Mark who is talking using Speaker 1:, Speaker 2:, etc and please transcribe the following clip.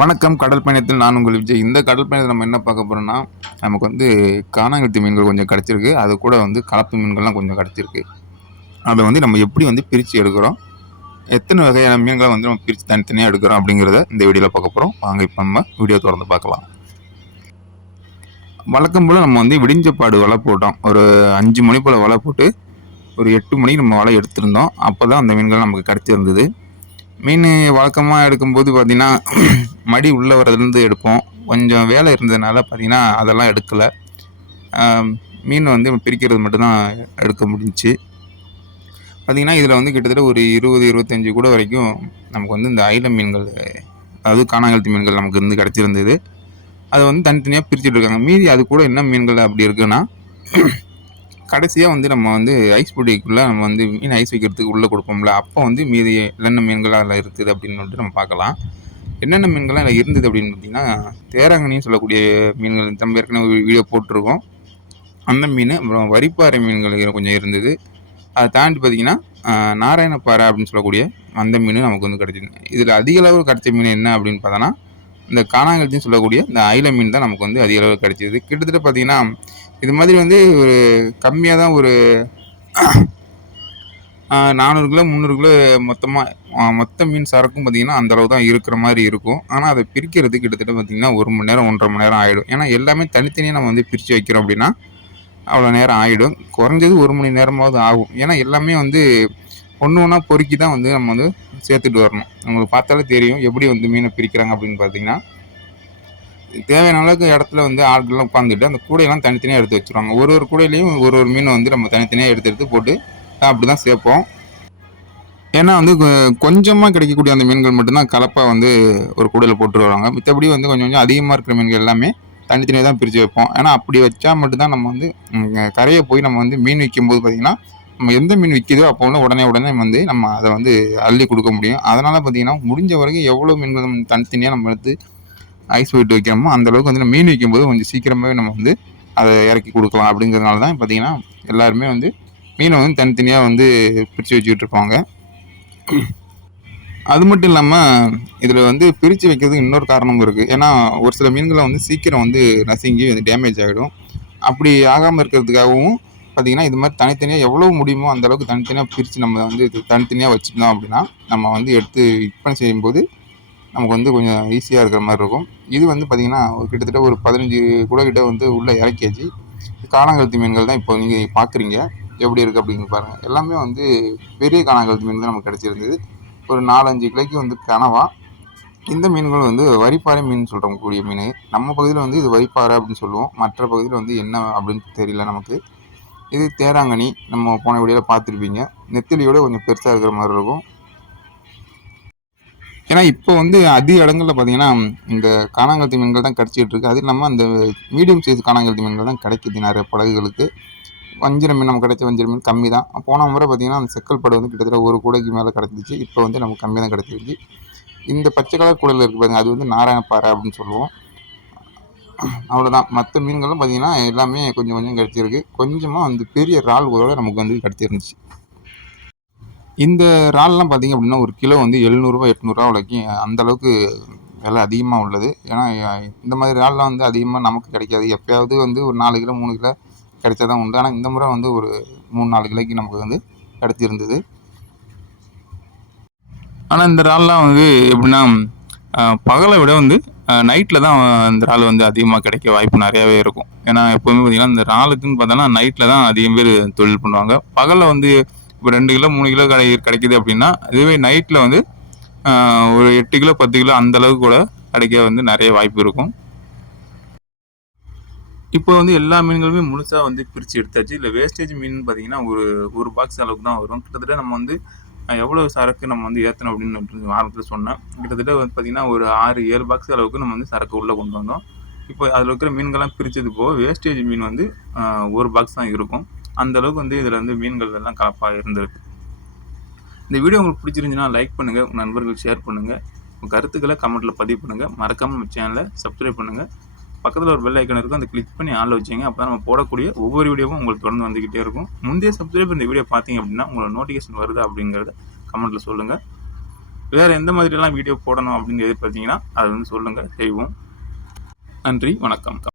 Speaker 1: வணக்கம். கடல் பயணத்தில் நான் உங்கள் விஜய். இந்த கடல் பயணத்தில் நம்ம என்ன பார்க்க போகிறோம்னா நமக்கு வந்து காணாங்கழுத்தி மீன்கள் கொஞ்சம் கிடச்சிருக்கு. அது கூட வந்து கலப்பு மீன்கள்லாம் கொஞ்சம் கிடச்சிருக்கு. அதை வந்து நம்ம எப்படி வந்து பிரித்து எடுக்கிறோம்? எத்தனை வகையான மீன்களை வந்து நம்ம பிரித்து தனித்தனியாக எடுக்கிறோம் அப்படிங்கிறத இந்த வீடியோவில் பார்க்க போகிறோம் வாங்க இப்போ நம்ம வீடியோ திறந்து பார்க்கலாம். வழக்கம் போல் நம்ம வந்து விடிஞ்சப்பாடு வலை போட்டோம். ஒரு அஞ்சு மணி போல் வலை போட்டு ஒரு எட்டு மணிக்கு நம்ம வலை எடுத்திருந்தோம். அப்போ தான் அந்த மீன்கள் நமக்கு கிடச்சிருந்தது. மீன் வழக்கமாக எடுக்கும்போது பார்த்திங்கன்னா மடி உள்ளே வர்றதுலேருந்து எடுப்போம். கொஞ்சம் வேலை இருந்ததுனால பார்த்திங்கன்னா அதெல்லாம் எடுக்கலை. மீன் வந்து பிரிக்கிறது மட்டும்தான் எடுக்க முடிஞ்சுச்சு. பார்த்திங்கன்னா இதில் வந்து கிட்டத்தட்ட ஒரு இருபது இருபத்தஞ்சி கூட வரைக்கும் நமக்கு வந்து இந்த ஐல மீன்கள் அதாவது காணாங்கழுத்து மீன்கள் நமக்கு இருந்து கிடச்சிருந்தது. அதை வந்து தனித்தனியாக பிரிச்சுட்டு இருக்காங்க. மீதி அது கூட என்ன மீன்கள் அப்படி இருக்குன்னா கடைசியாக வந்து நம்ம வந்து ஐஸ் பொடிக்குள்ளே நம்ம வந்து மீன் ஐஸ் வைக்கிறதுக்கு உள்ளே கொடுப்போம்ல அப்போ வந்து மீதி என்னென்ன மீன்கள் அதில் இருக்குது அப்படின்னு சொல்லிட்டு நம்ம பார்க்கலாம். என்னென்ன மீன்கள்லாம் அதில் இருந்தது அப்படின்னு பார்த்தீங்கன்னா தேராங்கனின்னு சொல்லக்கூடிய மீன்கள் நம்ம ஏற்கனவே ஒரு வீடியோ போட்டிருக்கோம். அந்த மீன் அப்புறம் வரிப்பாறை மீன்கள் கொஞ்சம் இருந்தது. அதை தாண்டி பார்த்தீங்கன்னா நாராயணப்பாறை அப்படின்னு சொல்லக்கூடிய அந்த மீன் நமக்கு வந்து கிடச்சிது. இதில் அதிக அளவு கிடச்ச மீன் என்ன அப்படின்னு பார்த்தோன்னா இந்த காணாங்கழுத்தின்னு சொல்லக்கூடிய இந்த ஐல மீன் தான் நமக்கு வந்து அதிக அளவு கிடைச்சிது. கிட்டத்தட்ட பார்த்தீங்கன்னா இது மாதிரி வந்து ஒரு கம்மியாக தான் ஒரு நானூறு கிலோ முந்நூறு கிலோ மொத்தமாக மொத்த மீன் சரக்கும் பார்த்திங்கன்னா அந்தளவு தான் இருக்கிற மாதிரி இருக்கும். ஆனால் அதை பிரிக்கிறது கிட்டத்தட்ட பார்த்திங்கன்னா ஒரு மணி நேரம் ஒன்றரை மணி நேரம் ஆகிடும் ஏன்னா எல்லாமே தனித்தனியாக நம்ம வந்து பிரித்து வைக்கிறோம் அப்படின்னா அவ்வளோ நேரம் ஆகிடும் குறைஞ்சது ஒரு மணி நேரமாவது ஆகும். ஏன்னா எல்லாமே வந்து ஒன்று ஒன்றா பொறுக்கி தான் வந்து நம்ம வந்து சேர்த்துட்டு வரணும். உங்களுக்கு பார்த்தாலே தெரியும் எப்படி வந்து மீனை பிரிக்கிறாங்க அப்படின்னு பார்த்தீங்கன்னா தேவையான அளவுக்கு இடத்துல வந்து ஆட்கள்லாம் உட்காந்துட்டு அந்த கூடையெல்லாம் தனித்தனியாக எடுத்து வச்சுருவாங்க. ஒரு ஒரு கூடையிலையும் ஒரு ஒரு மீனை வந்து நம்ம தனித்தனியாக எடுத்து எடுத்து போட்டு அப்படி தான் சேர்ப்போம். ஏன்னா வந்து கொஞ்சமாக கிடைக்கக்கூடிய அந்த மீன்கள் மட்டும்தான் கலப்பாக வந்து ஒரு கூடையில் போட்டு வருவாங்க. மித்தபடி வந்து கொஞ்சம் கொஞ்சம் அதிகமாக இருக்கிற மீன்கள் எல்லாமே தனித்தனியாக தான் பிரித்து வைப்போம். ஏன்னா அப்படி வச்சா மட்டும்தான் நம்ம வந்து கரையை போய் நம்ம வந்து மீன் விற்கும்போது பார்த்திங்கன்னா நம்ம எந்த மீன் விற்கிதோ அப்போ வந்து உடனே உடனே வந்து நம்ம அதை வந்து அள்ளி கொடுக்க முடியும். அதனால் பார்த்தீங்கன்னா முடிஞ்ச வரைக்கும் எவ்வளோ மீன்கள் நம்ம தனித்தனியாக நம்ம எடுத்து ஐஸ் போயிட்டு வைக்கிறோமோ அந்தளவுக்கு வந்து நம்ம மீன் விற்கும்போது கொஞ்சம் சீக்கிரமாகவே நம்ம வந்து அதை இறக்கி கொடுக்கலாம் அப்படிங்கிறதுனால தான் பார்த்தீங்கன்னா எல்லாருமே வந்து மீனை வந்து தனித்தனியாக வந்து பிரித்து வச்சுக்கிட்டு இருப்பாங்க. அது மட்டும் இல்லாமல் இதில் வந்து பிரித்து வைக்கிறதுக்கு இன்னொரு காரணமும் இருக்குது ஏன்னா ஒரு சில மீன்களை வந்து சீக்கிரம் வந்து நசுங்கி வந்து டேமேஜ் ஆகிடும் அப்படி ஆகாமல் இருக்கிறதுக்காகவும் பார்த்திங்கன்னா இது மாதிரி தனித்தனியாக எவ்வளோ முடியுமோ அந்த அளவுக்கு தனித்தனியாக பிரித்து நம்ம வந்து இது தனித்தனியாக வச்சுருந்தோம் அப்படின்னா நம்ம வந்து எடுத்து விற்பனை செய்யும்போது நமக்கு வந்து கொஞ்சம் ஈஸியாக இருக்கிற மாதிரி இருக்கும். இது வந்து பார்த்திங்கன்னா கிட்டத்தட்ட ஒரு பதினஞ்சு கூட கிட்ட வந்து உள்ளே இறக்கியாச்சு. காணாங்கழுத்து மீன்கள் தான் இப்போ நீங்கள் பார்க்குறீங்க எப்படி இருக்குது அப்படின்னு பாருங்கள் எல்லாமே வந்து பெரிய காணாங்கழுத்து மீன் தான் நமக்கு கிடச்சிருந்தது. ஒரு நாலஞ்சு கிலோக்கு வந்து கனவா. இந்த மீன்கள் வந்து வரிப்பாறை மீன் சொல்கிறோம் கூடிய மீன். நம்ம பகுதியில் வந்து இது வரிப்பாறை அப்படின்னு சொல்லுவோம். மற்ற பகுதியில் வந்து என்ன அப்படின்னு தெரியல நமக்கு. இது தேராங்கனி. நம்ம போன வீடியோவில் பார்த்துருப்பீங்க. நெத்திலியோட கொஞ்சம் பெருசாக இருக்கிற மாதிரி இருக்கும். ஏன்னா இப்போ வந்து அதிக இடங்களில் பார்த்தீங்கன்னா இந்த காணாங்கழுத்தி மீன்கள் தான் கிடச்சிட்டு இருக்குது அது இல்லாமல் அந்த மீடியம் சைஸ் காணாங்கழுத்தி மீன்கள் தான் கிடைக்குது நிறைய படகுகளுக்கு. வஞ்சிர மீன் நம்ம கிடைச்ச வஞ்சிர மீன் கம்மி தான். போன முறை பார்த்திங்கன்னா அந்த செக்கல் படம் வந்து கிட்டத்தட்ட ஒரு கூடைக்கு மேலே கிடச்சிச்சு இப்போ வந்து நமக்கு கம்மி தான் கிடச்சிருச்சு. இந்த பச்சை கலர் கூடையில் இருக்குது பாருங்க. அது வந்து நாராயணப்பாறை அப்படின்னு சொல்லுவோம். அவ்வளோதான் மற்ற மீன்களும் பார்த்திங்கன்னா எல்லாமே கொஞ்சம் கொஞ்சம் கிடச்சிருக்கு. கொஞ்சமாக வந்து பெரிய இறால் கூட நமக்கு வந்து கிடச்சிருந்துச்சு. இந்த இறால்லாம் பார்த்திங்க அப்படின்னா ஒரு கிலோ வந்து எழுநூறுபா எட்நூறுரூவா வரைக்கும் அந்தளவுக்கு விலை அதிகமாக உள்ளது. ஏன்னா இந்த மாதிரி இறால்லாம் வந்து அதிகமாக நமக்கு கிடைக்காது. எப்போயாவது வந்து ஒரு நாலு கிலோ மூணு கிலோ கிடைச்சா தான் உண்டு. ஆனால் இந்த முறை வந்து ஒரு மூணு நாலு கிலோக்கு நமக்கு வந்து கிடச்சிருந்தது. ஆனால் இந்த இறால்லாம் வந்து எப்படின்னா பகலை விட வந்து நைட்டில் தான் இந்த இறால் வந்து அதிகமாக கிடைக்க வாய்ப்பு நிறையாவே இருக்கும். ஏன்னா எப்போவுமே பார்த்திங்கன்னா இந்த இறாலுக்குன்னு பார்த்தோன்னா நைட்டில் தான் அதிகம் பேர் தொழில் பண்ணுவாங்க. பகலில் வந்து இப்போ ரெண்டு கிலோ மூணு கிலோ கிடை கிடைக்கிது அப்படின்னா இதுவே நைட்டில் வந்து ஒரு எட்டு கிலோ பத்து கிலோ அந்த அளவுக்கு கூட கிடைக்க வந்து நிறைய வாய்ப்பு இருக்கும். இப்போ வந்து எல்லா மீன்களுமே முழுசாக வந்து பிரித்து எடுத்தாச்சு. இல்லை வேஸ்டேஜ் மீன் பார்த்தீங்கன்னா ஒரு ஒரு பாக்ஸ் அளவுக்கு தான் வரும். கிட்டத்தட்ட நம்ம வந்து எவ்வளோ சரக்கு நம்ம வந்து ஏற்றணும் அப்படின்னு ஆரம்பத்தில் சொன்னேன். கிட்டத்தட்ட வந்து பார்த்திங்கன்னா ஒரு ஆறு ஏழு பாக்ஸ் அளவுக்கு நம்ம வந்து சரக்கு உள்ளே கொண்டு வந்தோம். இப்போ அதில் இருக்கிற மீன்கள்லாம் பிரித்தது போக வேஸ்டேஜ் மீன் வந்து ஒரு பாக்ஸ் தான் இருக்கும். அந்த அளவுக்கு வந்து இதில் வந்து மீன்கள் எல்லாம் கலப்பாக இருந்திருக்கு. இந்த வீடியோ உங்களுக்கு பிடிச்சிருந்துச்சுன்னா லைக் பண்ணுங்கள் உங்கள் நண்பர்களுக்கு ஷேர் பண்ணுங்கள் உங்கள் கருத்துக்களை கமெண்ட்டில் பதிவு பண்ணுங்கள் மறக்காமல் நம்ம சேனலை சப்ஸ்கிரைப் பண்ணுங்கள் பக்கத்தில் ஒரு பெல் ஐக்கன் இருக்கும். அதை கிளிக் பண்ணி ஆளில் வச்சுங்க. அப்போ நம்ம போடக்கூடிய ஒவ்வொரு வீடியோவும் உங்களுக்கு தொடர்ந்து வந்துக்கிட்டே இருக்கும். முந்தைய சப்ஸ்கிரைப் இந்த வீடியோ பார்த்தீங்க அப்படின்னா உங்களோட நோட்டிஃபிகேஷன் வருது அப்படிங்கிறத கமெண்ட்டில் சொல்லுங்கள் வேறு எந்த மாதிரிலாம் வீடியோ போடணும் அப்படின்னு எதிர்பார்த்தீங்கன்னா அது வந்து சொல்லுங்கள் செய்வோம் நன்றி. வணக்கம்.